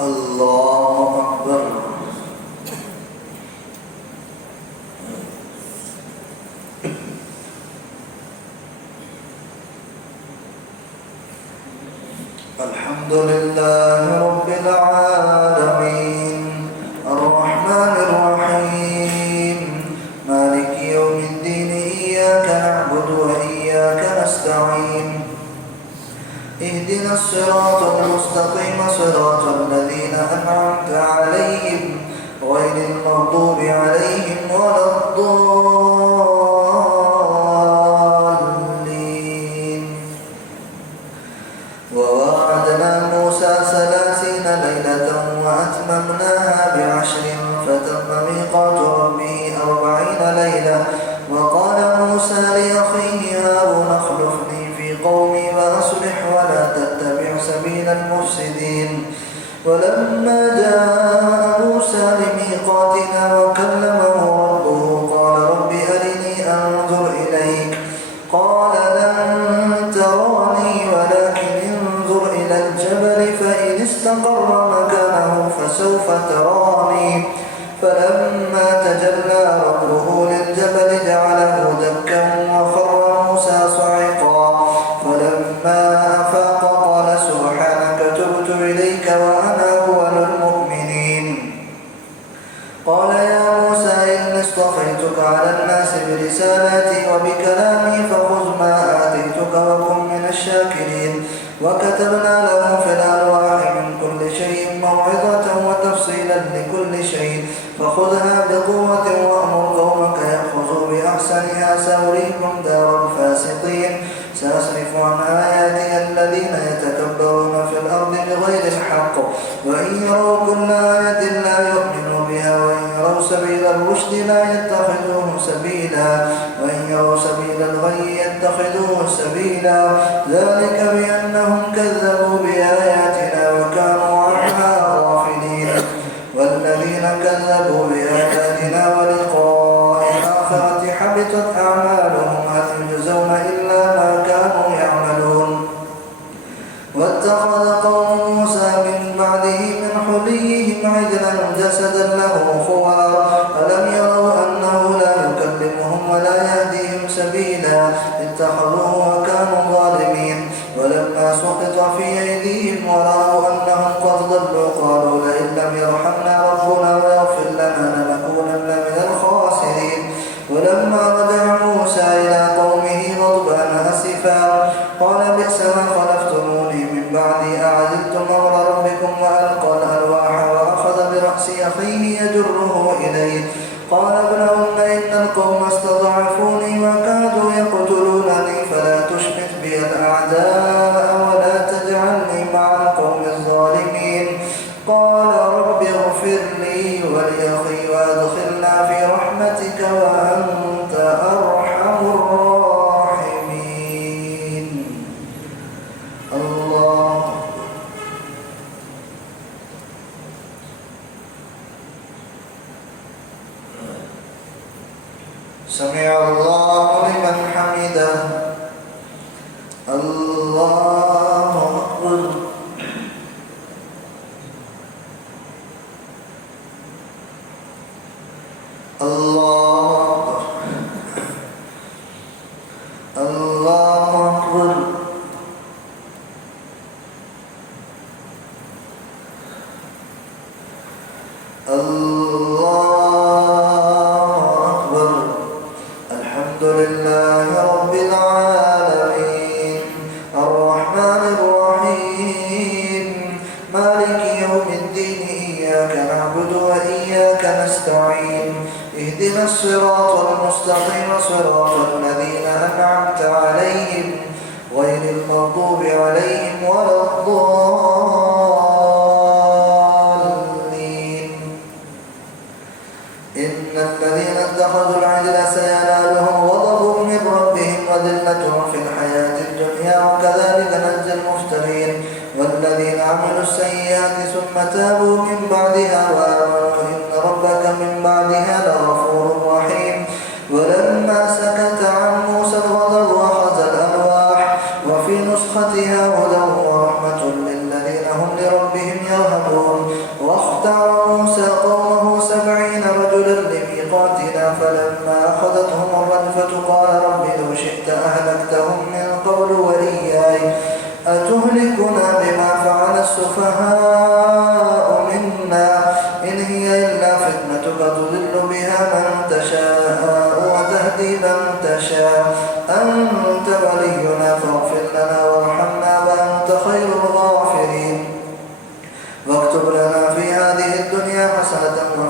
الله أكبر. الحمد لله رب العالمين الرحمن الرحيم مالك يوم الدين إياك نعبد وإياك نستعين اهدنا الصراط المستقيم صراط الذين أنعمت عليهم غير المغضوب عليهم ولا الضالين. وواعدنا موسى 30 ليلة وأتممناها ب10 فتم ميقات ربه 40 ليلة. وقال موسى لأخيه هارون اخلفني في قومي وأصلح ولا تتبع سبيل المفسدين. ولما جاء موسى لميقاتنا وكلمه ربه قال رب أرني أنظر إليك قال لن تراني ولكن انظر إلى الجبل فإن استقر مكانه فسوف تراني. فلما تجلى ربه للجبل جعله دكا وخر موسى صعقا. فلما أفاق قال سبحانك تبت إليك وأنا أول المؤمنين. قال يا موسى إني اصطفيتك على الناس برسالاتي وبكلامي فخذ ما آتيتك وكن من الشاكرين. وكتبنا له في الألواح من كل شيء موعظة وتفصيلا لكل شيء فخذها بقوة وأمر قومك يأخذوا بأحسنها سأريكم دار الفاسقين. سأصرف عن آياتي الذين يتكبرون في الأرض بغير الحق وإن يروا كل آية لا يؤمنوا بها وإن يروا سبيل الرشد لا يتخذوه سبيلا وإن يروا سبيل الغي يتخذوه سبيلا. ذلك بأنهم كذبوا بآياتنا وكانوا عنها غافلين. والذين كذبوا بآياتنا ولقاء الآخرة حبطت أعمالهم هل يجزون إلا ما كانوا يعملون. واتخذ قوم موسى من بعده من حليهم عجلا جسدا له خوار ألم يروا أنه لا يكلمهم ولا يهديهم سبيلا اتخذوه وكانوا ظالمين. ولما سقط في أيديهم ورأوا أنهم قد ضلوا قالوا لئن لم يرحمنا ربنا ويغفر لنا لنكونن من الخاسرين. ولما رجع موسى إلى قومه غضبان أسفا قال بئس ما خلفتموني من بعدي أعجلتم أمر ربكم وألقى الألواح وأخذ برأس أخيه يجره إليه قال ابن أم إن القوم استضعفوني وكادوا يقتلونني فلا تشمت بي الأعداء ولا تجعلني مع القوم الظالمين. قال رب اغفر لي ولأخي وأدخلنا في رحمتك وأنت أرحم الراحمين. الله سمع الله لمن حمده. الله أكبر. الله أكبر. الله أكبر. الحمد لله رب العالمين الرحمن الرحيم مالك يوم الدين إياك نعبد وإياك نستعين اهدنا الصراط المستقيم صراط الذين أنعمت عليهم غير المغضوب عليهم ولا الضالين. إن الذين اتخذوا العجل سينالهم غضب من ربهم وذلة في الحياة الدنيا وكذلك نجزي المفترين. والذين عملوا السيئات ثم تابوا من بعدها وآمنوا إن ربك من بعدها لغفور رحيم. ولما سكت عن موسى الغضب أخذ الألواح وفي نسختها هدى ورحمة للذين هم لربهم يرهبون.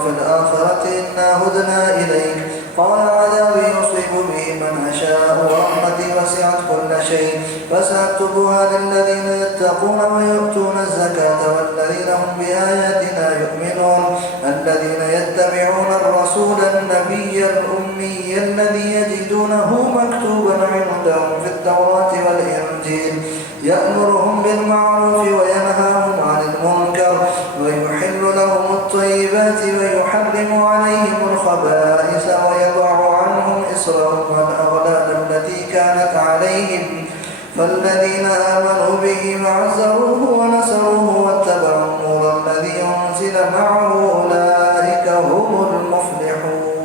وفي الآخرة إنا هدنا إليك. قال عذابي يصيب به من أشاء ورحمتي وسعت كل شيء فسأكتبها للذين يتقون ويؤتون الزكاة والذين هم بآياتنا يؤمنون الذين يتبعون الرسول النبي الأمي الذي يجدونه مكتوبا عندهم في التوراة والإنجيل يأمرهم بالمعروف وينهاهم عن المنكر ويحل لهم الطيبات ويحرم عليهم الخبائث ويضع عنهم إصرهم والأغلال التي كانت عليهم فالذين آمنوا به وعزروه ونصروه واتبعوا النور الذي أنزل معه أولئك هم المفلحون.